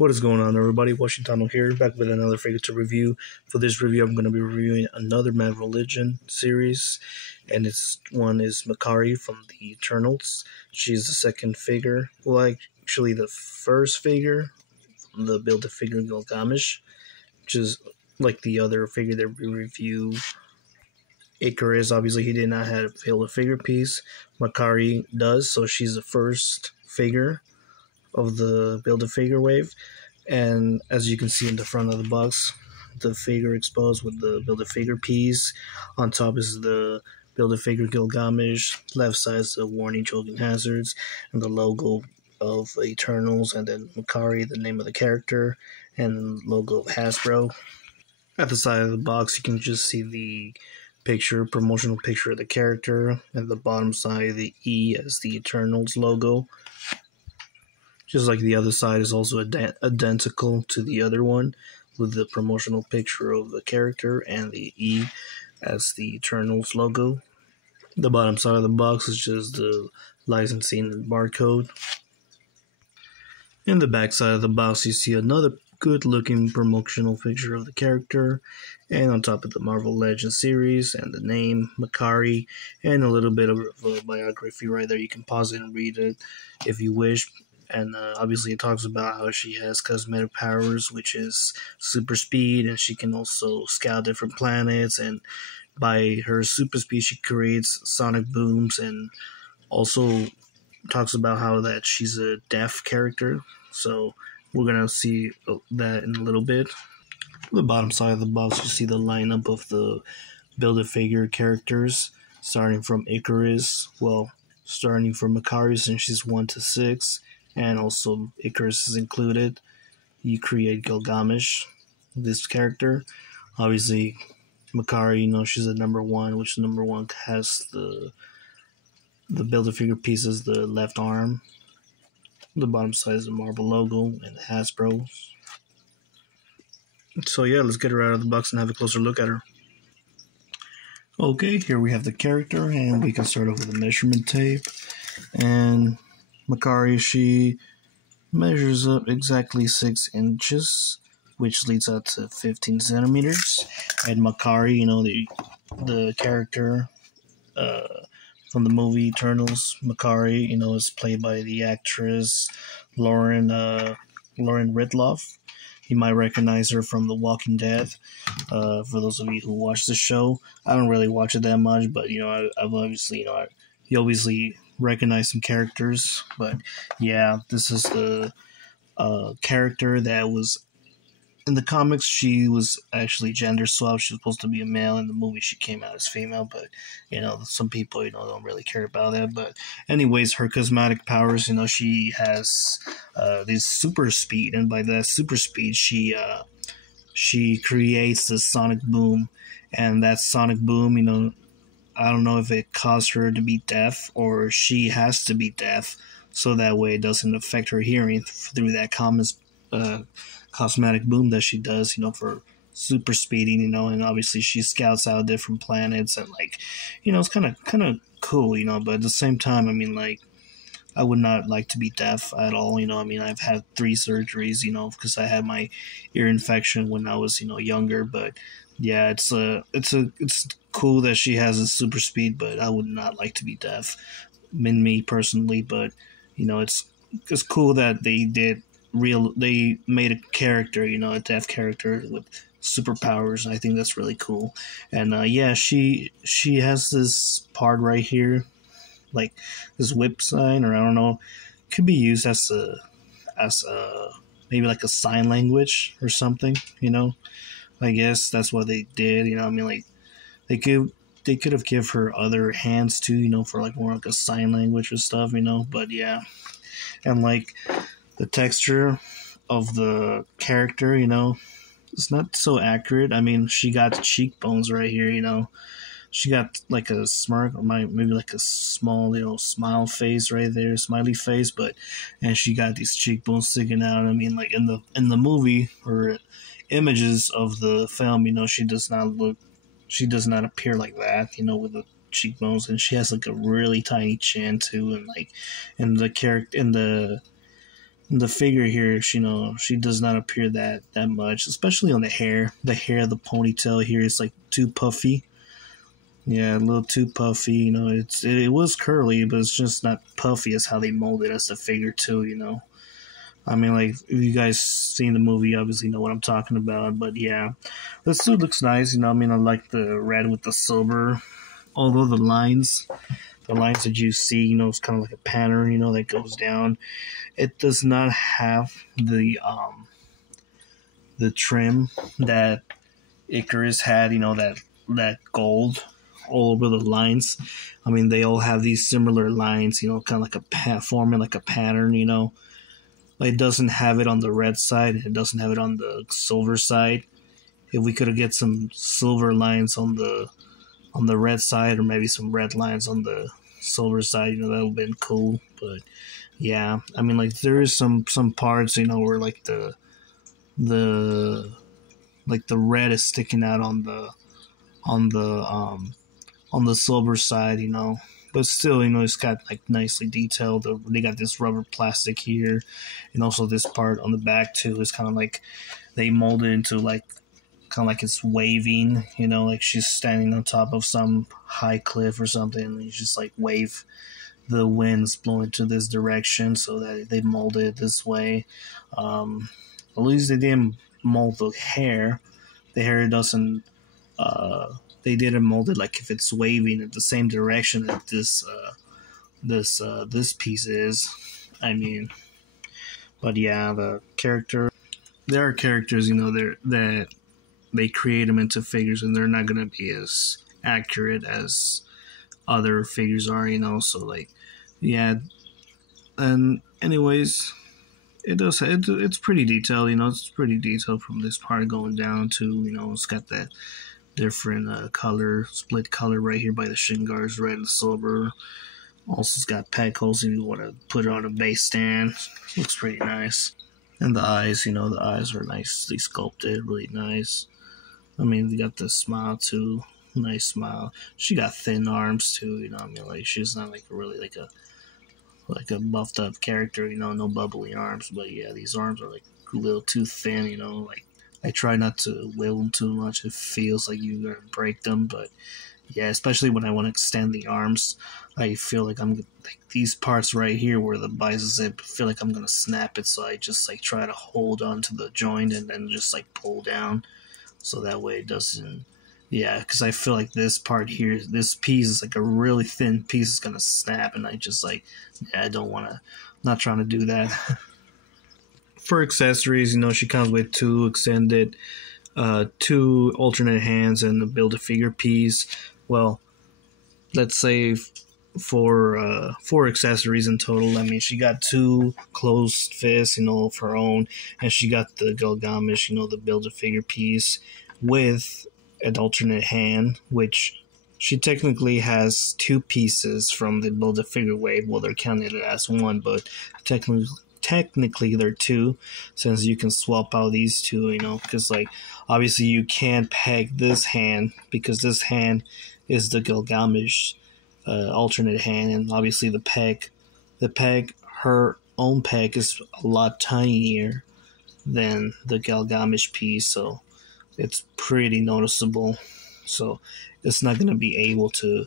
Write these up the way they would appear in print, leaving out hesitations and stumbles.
What is going on, everybody? Washington here, back with another figure to review. For this review, I'm going to be reviewing another Marvel Legend series, and its one is Makkari from the Eternals. She's the second figure, well, actually the first figure from the Build-A-Figure Gilgamesh, which is like the other figure that we review. Icarus, obviously, he did not have a Build-A-Figure piece. Makkari does, so she's the first figure of the Build-A-Figure wave, and as you can see in the front of the box, the figure exposed with the Build-A-Figure piece. On top is the Build-A-Figure Gilgamesh, left side is the warning choking hazards, and the logo of Eternals, and then Makkari, the name of the character, and logo of Hasbro. At the side of the box, you can just see the promotional picture of the character, and the bottom side, the E as the Eternals logo. Just like the other side is also identical to the other one, with the promotional picture of the character and the E as the Eternals logo. The bottom side of the box is just the licensing barcode. In the back side of the box, you see another good-looking promotional picture of the character, and on top of the Marvel Legends series and the name Makkari, and a little bit of a biography right there. You can pause it and read it if you wish. And obviously it talks about how she has cosmetic powers, which is super speed, and she can also scout different planets, and by her super speed she creates sonic booms, and also talks about how that she's a deaf character. So we're going to see that in a little bit. The bottom side of the box, you see the lineup of the Build-A-Figure characters, starting from Icarus, starting from Makkari since she's 1 to 6. And also Icarus is included. You create Gilgamesh, this character. Obviously, Makkari, she's a number 1, which number 1 has the Build-A-Figure pieces, the left arm. The bottom side is the Marvel logo and the Hasbro. So yeah, let's get her out of the box and have a closer look at her. Okay, here we have the character, and we can start off with a measurement tape. And Makkari, she measures up exactly 6 inches, which leads out to 15 centimeters. And Makkari, the character from the movie Eternals, Makkari, is played by the actress Lauren Ridloff. You might recognize her from The Walking Dead. For those of you who watch the show, I don't really watch it that much, but I've obviously, you obviously recognize some characters. But yeah, this is the character that was in the comics. She was actually gender swapped. She was supposed to be a male. In the movie she came out as female, but some people don't really care about that. But anyways, her cosmetic powers, she has this super speed, and by that super speed she creates this sonic boom, and that sonic boom, I don't know if it caused her to be deaf or she has to be deaf, so that way it doesn't affect her hearing through that cosmetic boom that she does, for super speeding, and obviously she scouts out different planets, and it's kind of cool, but at the same time, I would not like to be deaf at all, I've had 3 surgeries, because I had my ear infection when I was, younger, but yeah, it's cool that she has a super speed, but I would not like to be deaf, me personally. But it's cool that they made a character, a deaf character with superpowers. I think that's really cool. And yeah, she has this part right here, like this whip sign, or I don't know, could be used as a maybe like a sign language or something. I guess that's what they did. They could have give her other hands too, for more like a sign language or stuff, But yeah, and the texture of the character, it's not so accurate. She got the cheekbones right here, She got like a smirk, or maybe like a small smile face right there, smiley face, and she got these cheekbones sticking out. In the movie or images of the film, she does not appear like that, with the cheekbones, and she has like a really tiny chin too, and in the character The figure here, she does not appear that much, especially on the hair. The hair, the ponytail here is like too puffy. Yeah, a little too puffy. It was curly, but it's just not puffy as how they molded as the figure too. I mean, like, if you guys seen the movie, obviously know what I'm talking about. But yeah, the suit looks nice. I mean, I like the red with the silver. Although the lines that you see, it's kind of like a pattern, that goes down. It does not have the trim that Icarus had. That gold all over the lines. I mean, they all have these similar lines. Kind of like forming like a pattern. It doesn't have it on the red side. It doesn't have it on the silver side. If we could get some silver lines on the red side, or maybe some red lines on the silver side, that would have been cool. But yeah, I mean, like, there is some parts, where like the red is sticking out on the silver side, but still, it's got like nicely detailed. They got this rubber plastic here, and also this part on the back too is kind of like they molded into like kind of like it's waving, like she's standing on top of some high cliff or something, and you just like wave the winds blowing to this direction, so that they molded it this way. At least they didn't mold the hair. The hair doesn't. They didn't mold it like if it's waving in the same direction that this piece is. I mean, but yeah, there are characters, that they create them into figures, and they're not gonna be as accurate as other figures are, So like, yeah, and anyways, it's pretty detailed, It's pretty detailed from this part going down to, it's got that different split color right here by the shin guards, red and silver. Also, it's got peg holes if you want to put it on a base stand. Looks pretty nice. And the eyes, the eyes are nicely sculpted, really nice. I mean, they got the smile too, nice smile. She got thin arms too, I mean, like, she's not like really like a buffed up character, no bubbly arms. But yeah, these arms are like a little too thin, like. I try not to wiggle them too much. It feels like you're going to break them. But yeah, especially when I want to extend the arms, I feel like these parts right here where the bicep, I feel like I'm going to snap it. So I just like try to hold on to the joint and then just like pull down. So that way it doesn't, yeah, because I feel like this part here, this piece is like a really thin piece. It's going to snap. And I just like, yeah, I don't want to, not trying to do that. For accessories, she comes with two alternate hands and a Build-A-Figure piece. Well, let's say for four accessories in total. I mean, she got two closed fists, of her own, and she got the Gilgamesh, the Build-A-Figure piece with an alternate hand, which she technically has two pieces from the Build-A-Figure wave. Well, they're counting it as one, but technically they're two, since you can swap out these two, because like obviously you can't peg this hand because this hand is the Gilgamesh alternate hand, and obviously the peg, her own peg is a lot tinier than the Gilgamesh piece, so it's pretty noticeable. So it's not going to be able to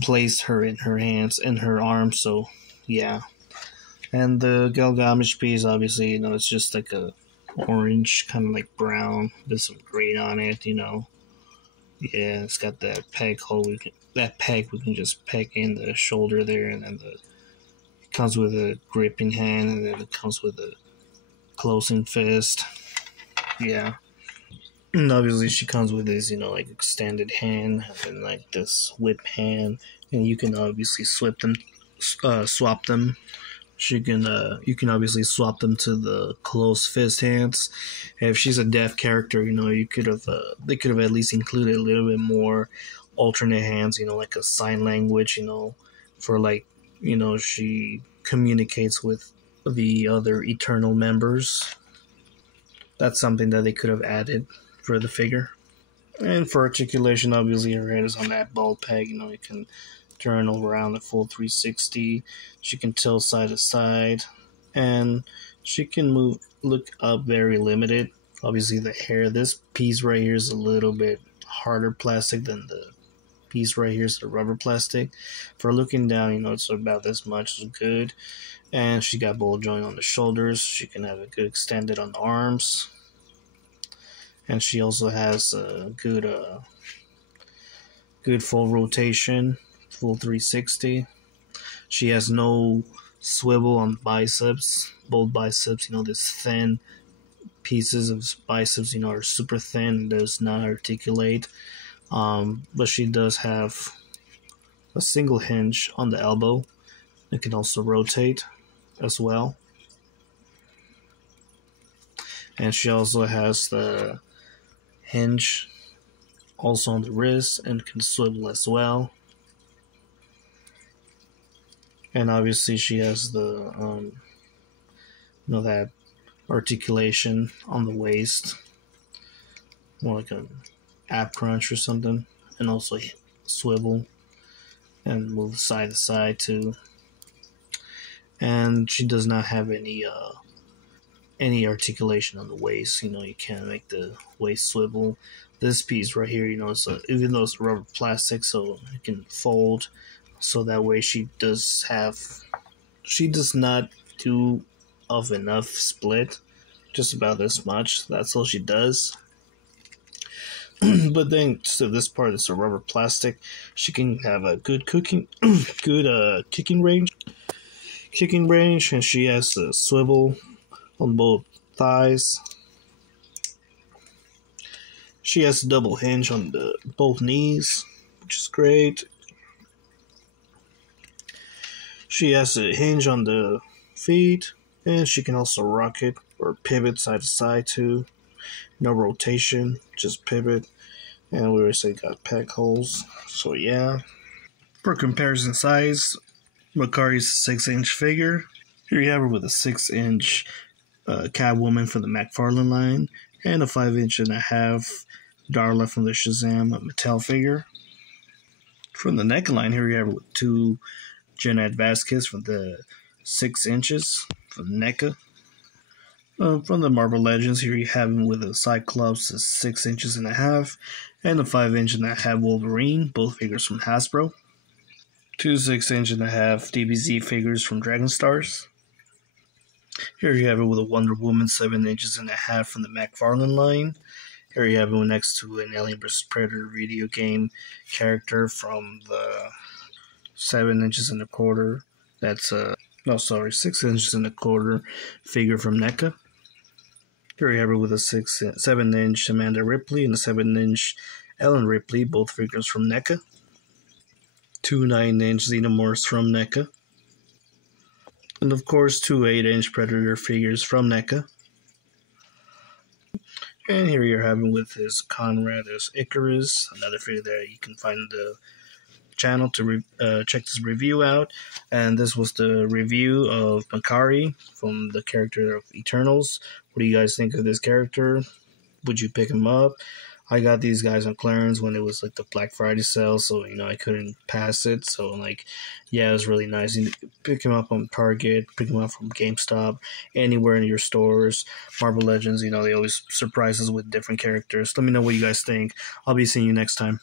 place her in her hands and her arms. So yeah. And the Gilgamesh piece, obviously, it's just like a orange, kind of like brown. There's some green on it, Yeah, it's got that peg hole. We can just peg in the shoulder there, and then it comes with a gripping hand, and then it comes with a closing fist. Yeah. And obviously she comes with this, like extended hand, and like this whip hand, and you can obviously swap them. You can obviously swap them to the closed fist hands. And if she's a deaf character, they could have at least included a little bit more alternate hands, like a sign language, for like, she communicates with the other Eternal members. That's something that they could have added for the figure. And for articulation, obviously her head is on that ball peg, you can turn around the full 360. She can tilt side to side. and she can look up very limited. Obviously, the hair. This piece right here is a little bit harder plastic than the piece right here is the rubber plastic. For looking down, it's about this much is good. And she got ball joint on the shoulders. She can have it good extended on the arms. And she also has a good full rotation, full 360. She has no swivel on the biceps, both biceps. This thin pieces of biceps, are super thin, does not articulate. But she does have a single hinge on the elbow. It can also rotate as well. And she also has the hinge also on the wrist and can swivel as well. And obviously she has the that articulation on the waist, more like an ab crunch or something, and also swivel and move side to side too. And she does not have any articulation on the waist. You can't make the waist swivel. This piece right here, even though it's rubber plastic, so it can fold. So that way she does not do of enough split, just about this much. That's all she does. But then, so this part is a rubber plastic. She can have a good kicking range, and she has a swivel on both thighs. She has a double hinge on both knees, which is great. She has a hinge on the feet, and she can also rock it or pivot side to side too. No rotation, just pivot. And we already got peg holes, so yeah. For comparison size, Makkari's 6-inch figure. Here you have her with a 6-inch Catwoman from the McFarlane line, and a 5.5-inch Darla from the Shazam Mattel figure. From the neckline, here you have her with 2 Jeanette Vasquez from the 6 inches from NECA. From the Marvel Legends, here you have him with a Cyclops 6.5 inches and a 5.5-inch Wolverine, both figures from Hasbro. 2 6.5-inch DBZ figures from Dragon Stars. Here you have it with a Wonder Woman 7.5 inches from the McFarlane line. Here you have it next to an Alien vs. Predator video game character from the 7.25 inches. That's 6.25 inches figure from NECA. Here you have it with a 7-inch Amanda Ripley and a 7-inch Ellen Ripley, both figures from NECA. 2 9-inch Xenomorphs from NECA. And of course, 2 8-inch Predator figures from NECA. And here you're having with his Conrad as Icarus, another figure that you can find in the channel to check this review out. And this was the review of Makkari from the character of Eternals. What do you guys think of this character? Would you pick him up? I got these guys on clearance when it was like the Black Friday sale, so I couldn't pass it. So it was really nice. You can pick him up on Target, pick him up from GameStop, anywhere in your stores. Marvel Legends, they always surprise us with different characters. Let me know what you guys think. I'll be seeing you next time.